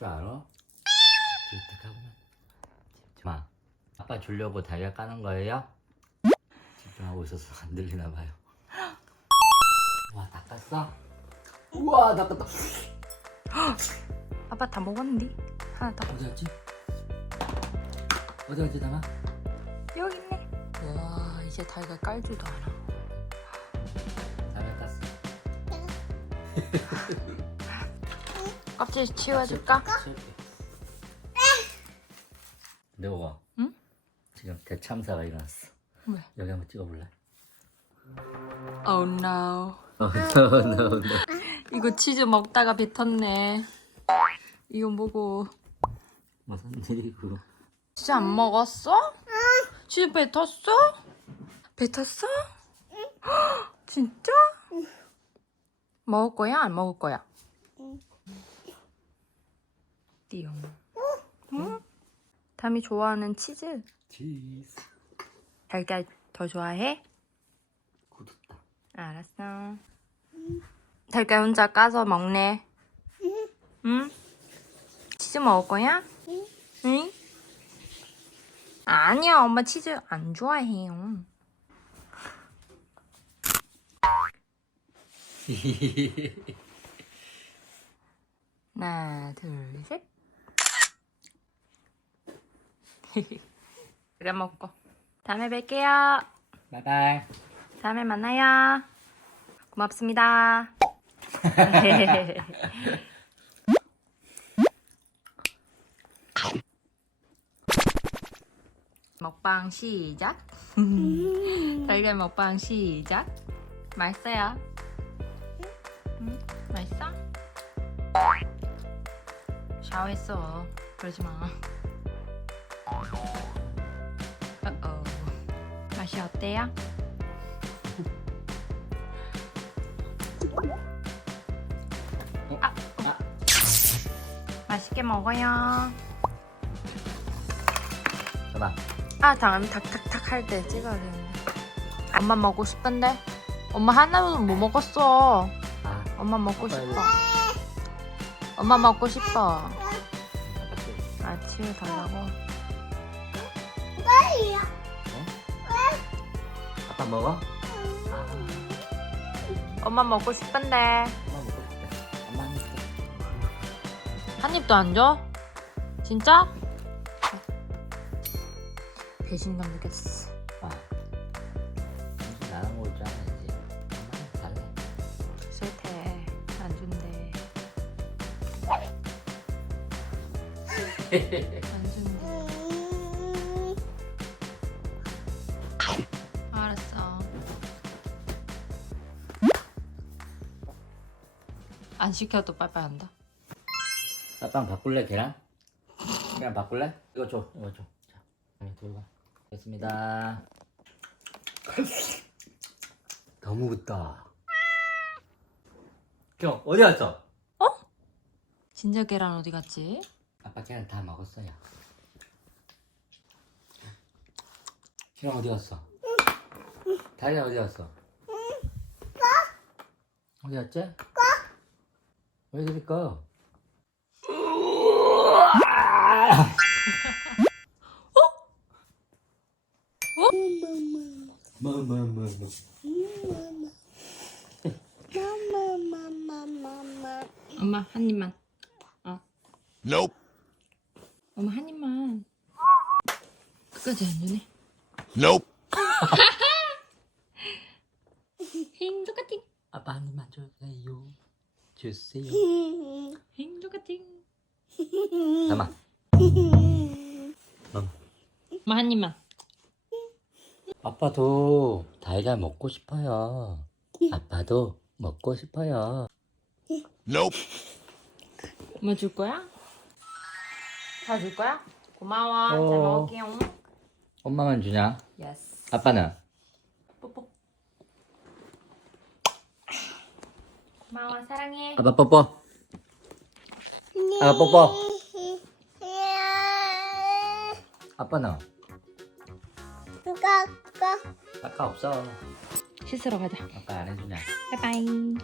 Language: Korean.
줄 알아? 기특하구나. 마, 아빠 주려고 다이아 까는 거예요? 집중하고 있어서 안 들리나 봐요. 와, 다 깠어? 우와, 다 깠다. 아빠 다 먹었는데? 하나 더. 어디 갔지? 어디 갔지, 담아? 여기 있네. 와, 이제 다이가 깔지도 않아. 담아 깠어. 껍질 치워줄까? 치울게. 내가 응? 지금 대참사가 일어났어. 왜? 여기 한번 찍어볼래? Oh no. no. 이거 치즈 먹다가 뱉었네. 이거 뭐고? 무슨 일이고? 치즈 안 먹었어? 치즈 뱉었어? 뱉었어? 진짜? 먹을 거야? 안 먹을 거야? 띠용. 응? 담이 좋아하는 치즈. 치즈. 달걀 더 좋아해? 굳었다. 알았어. 달걀 혼자 까서 먹네. 응? 치즈 먹을 거야? 응? 아니야, 엄마 치즈 안 좋아해요. 하나, 둘, 셋. 그래 먹고. 다음에 뵐게요. 바이바이. 다음에 만나요. 고맙습니다. 먹방 시작. 달걀 먹방 시작. 맛있어요? 응? 맛있어? 샤워했어. 그러지 마. 어어. 맛이 어때요? 맛있게 먹어요. 잠깐. 아, 다음 탁탁탁 할 때 찍어야 되는데. 엄마 먹고 싶은데? 엄마 하나도 못 먹었어. 아, 엄마 먹고 아빠 싶어. 이거. 엄마 먹고 싶어. 아, 치유 달라고. 아빠 먹어? 아, 엄마 먹고 싶은데. 엄마 먹고 싶대. 엄마 한 입. 한 입도 안 줘? 진짜? 배신감 느꼈어. 아, 나랑 먹을 줄 알아야지. 엄마는 달래. 싫대. 안 준대. 안 준대. 알았어. 안 시켜도 빠빠이 한다. 아빠랑 바꿀래, 계란? 계란 바꿀래? 이거 줘, 이거 줘. 자, 들고 가. 됐습니다. 너무 묻다. 형, 어디 갔어? 진짜 계란 어디 갔지? 아빠 계란 다 먹었어요. 계란 어디 갔어? 다리야 어디 갔어? 어디 갔지? 왜 저리 꺼? 뭐. 엄마 한 입만. Nope. 엄마 한 입만. 끝까지 안 주네. Nope. 힝 똑같ting. 아빠 한 입만 주세요. 주세요. 힝 똑같ting. 잠깐만. 엄마 한 입만. 아빠도 달걀 먹고 싶어요. 아빠도 먹고 싶어요. Nope. 엄마 줄 거야? 다 줄 거야? 고마워. 잘 어. 먹을게요. 엄마만 주냐? 예스. 아빠는? 뽀뽀. 고마워. 사랑해. 아빠 뽀뽀. 아빠 뽀뽀. 아빠는? 아까 없어. 씻으러 가자. 아빠 안 해주냐? 바이바이.